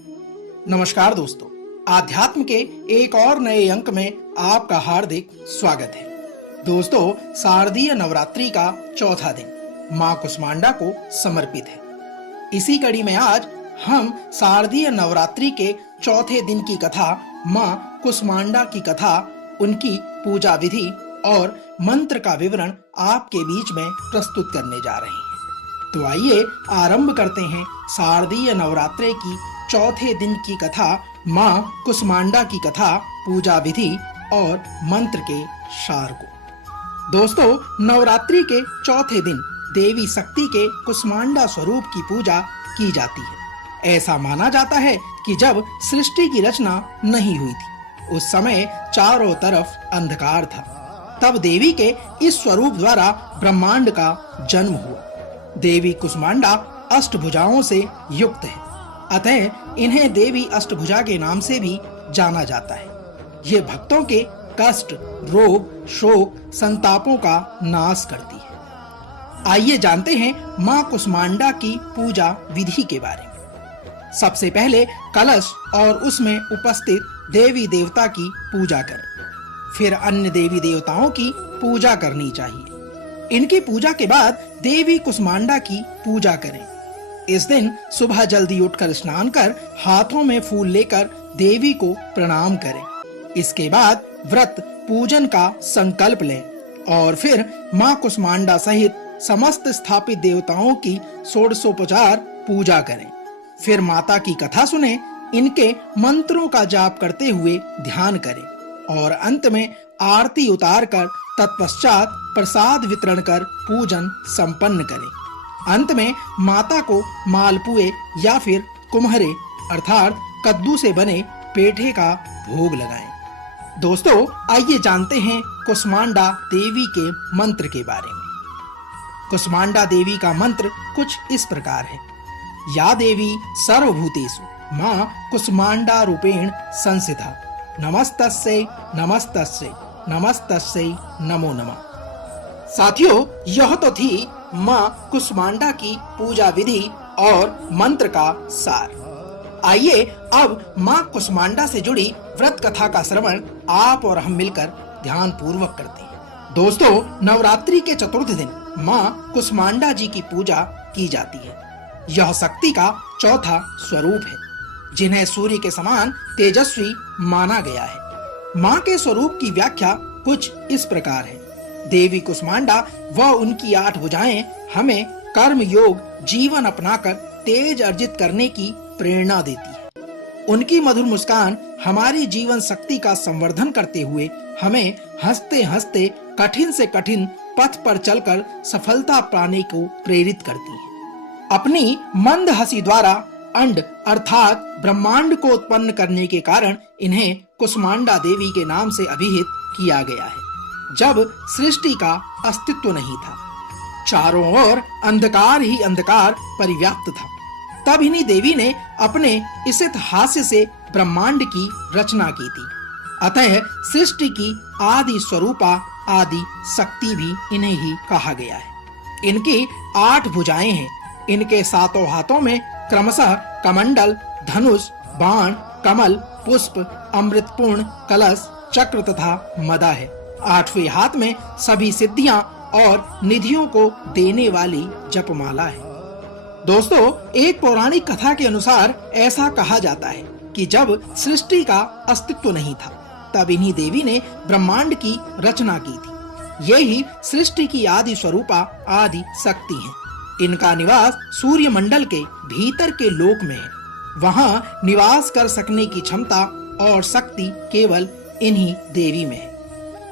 नमस्कार दोस्तों, आध्यात्म के एक और नए अंक में आपका हार्दिक स्वागत है। दोस्तों, शारदीय नवरात्रि का चौथा दिन मां कुष्मांडा को समर्पित है। इसी कड़ी में आज हम शारदीय नवरात्रि के चौथे दिन की कथा, मां कुष्मांडा की कथा, उनकी पूजा विधि और मंत्र का विवरण आपके बीच में प्रस्तुत करने जा रहे हैं। तो आइए आरंभ करते हैं शारदीय नवरात्रि की चौथे दिन की कथा, मां कुष्मांडा की कथा, पूजा विधि और मंत्र के सार को। दोस्तों, नवरात्रि के चौथे दिन देवी शक्ति के कुष्मांडा स्वरूप की पूजा की जाती है। ऐसा माना जाता है कि जब सृष्टि की रचना नहीं हुई थी, उस समय चारों तरफ अंधकार था। तब देवी के इस स्वरूप द्वारा ब्रह्मांड का जन्म हुआ। देवी कुष्मांडा अष्टभुजाओं से युक्त है, अतः इन्हें देवी अष्टभुजा के नाम से भी जाना जाता है। ये भक्तों के कष्ट, रोग, शोक, संतापों का नाश करती है। आइए जानते हैं मां कुष्मांडा की पूजा विधि के बारे में। सबसे पहले कलश और उसमें उपस्थित देवी देवता की पूजा करें। फिर अन्य देवी देवताओं की पूजा करनी चाहिए। इनकी पूजा के बाद देवी कुष्मांडा की पूजा करें। इस दिन सुबह जल्दी उठकर स्नान कर हाथों में फूल लेकर देवी को प्रणाम करें। इसके बाद व्रत पूजन का संकल्प लें और फिर मां कुष्मांडा सहित समस्त स्थापित देवताओं की षोडशोपचार पूजा करें। फिर माता की कथा सुने, इनके मंत्रों का जाप करते हुए ध्यान करें और अंत में आरती उतार कर तत्पश्चात प्रसाद वितरण कर पूजन संपन्न करें। अंत में माता को मालपुए या फिर कुम्हरे अर्थात कद्दू से बने पेठे का भोग लगाएं। दोस्तों, आइए जानते हैं कुष्मांडा देवी के मंत्र के बारे में। कुष्मांडा देवी का मंत्र कुछ इस प्रकार है। या देवी सर्वभूतेषु मां कुष्मांडा रूपेण संस्थिता, नमस्तस्यै नमस्तस्यै नमस्तस्यै नमो नमः। साथियों, यह तो थी मां कुष्मांडा की पूजा विधि और मंत्र का सार। आइए अब मां कुष्मांडा से जुड़ी व्रत कथा का श्रवण आप और हम मिलकर ध्यान पूर्वक करते हैं। दोस्तों, नवरात्रि के चतुर्थ दिन मां कुष्मांडा जी की पूजा की जाती है। यह शक्ति का चौथा स्वरूप है, जिन्हें सूर्य के समान तेजस्वी माना गया है। मां के स्वरूप की व्याख्या कुछ इस प्रकार है। देवी कुष्मांडा व उनकी 8 भुजाएं हमें कर्म योग जीवन अपनाकर तेज अर्जित करने की प्रेरणा देती है। उनकी मधुर मुस्कान हमारी जीवन शक्ति का संवर्धन करते हुए हमें हंसते हंसते कठिन से कठिन पथ पर चलकर सफलता पाने को प्रेरित करती है। अपनी मंद हंसी द्वारा अंड अर्थात ब्रह्मांड को उत्पन्न करने के कारण इन्हें कुष्मांडा देवी के नाम से अभिहित किया गया है। जब सृष्टि का अस्तित्व नहीं था, चारों ओर अंधकार ही अंधकार परिव्याप्त था, तब इन्हीं देवी ने अपने इसित हास्य से ब्रह्मांड की रचना की थी। अतः सृष्टि की आदि स्वरूपा आदि शक्ति भी इन्हें ही कहा गया है। इनकी 8 भुजाएं हैं। इनके 7 हाथों में क्रमशः कमंडल, धनुष, बाण, कमल, पुष्प, अमृतपूर्ण, कलश, चक्र तथा मदा है। 8वें हाथ में सभी सिद्धियां और निधियों को देने वाली जपमाला है। दोस्तों, एक पौराणिक कथा के अनुसार ऐसा कहा जाता है कि जब सृष्टि का अस्तित्व नहीं था, तब इन्हीं देवी ने ब्रह्मांड की रचना की थी। यही सृष्टि की आदि स्वरूपा आदि शक्ति है। इनका निवास सूर्य मंडल के भीतर के लोक में है। वहां निवास कर सकने की क्षमता और शक्ति केवल इन्हीं देवी में है।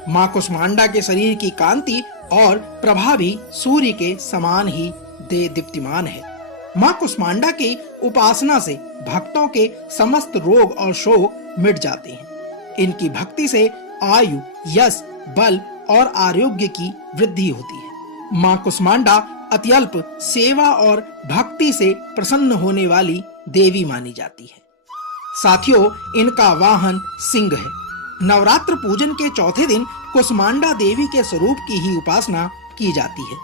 मां कुष्मांडा के शरीर की कांति और प्रभा भी सूर्य के समान ही दीप्तिमान है। मां कुष्मांडा की उपासना से भक्तों के समस्त रोग और शोक मिट जाते हैं। इनकी भक्ति से आयु, यश, बल और आरोग्य की वृद्धि होती है। मां कुष्मांडा अत्यल्प सेवा और भक्ति से प्रसन्न होने वाली देवी मानी जाती है। साथियों, इनका वाहन सिंह है। नवरात्र पूजन के चौथे दिन कुष्मांडा देवी के स्वरूप की ही उपासना की जाती है।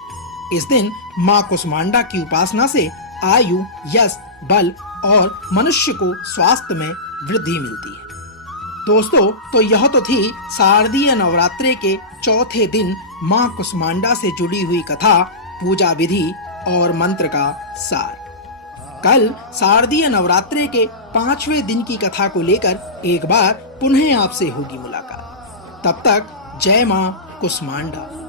इस दिन मां कुष्मांडा की उपासना से आयु, यश, बल और मनुष्य को स्वास्थ्य में वृद्धि मिलती है। दोस्तों, तो यह तो थी शारदीय नवरात्रे के चौथे दिन मां कुष्मांडा से जुड़ी हुई कथा, पूजा विधि और मंत्र का सार। कल शारदीय नवरात्रे के 5वें दिन की कथा को लेकर एक बार पुनः आपसे होगी मुलाकात। तब तक जय मां कुष्मांडा।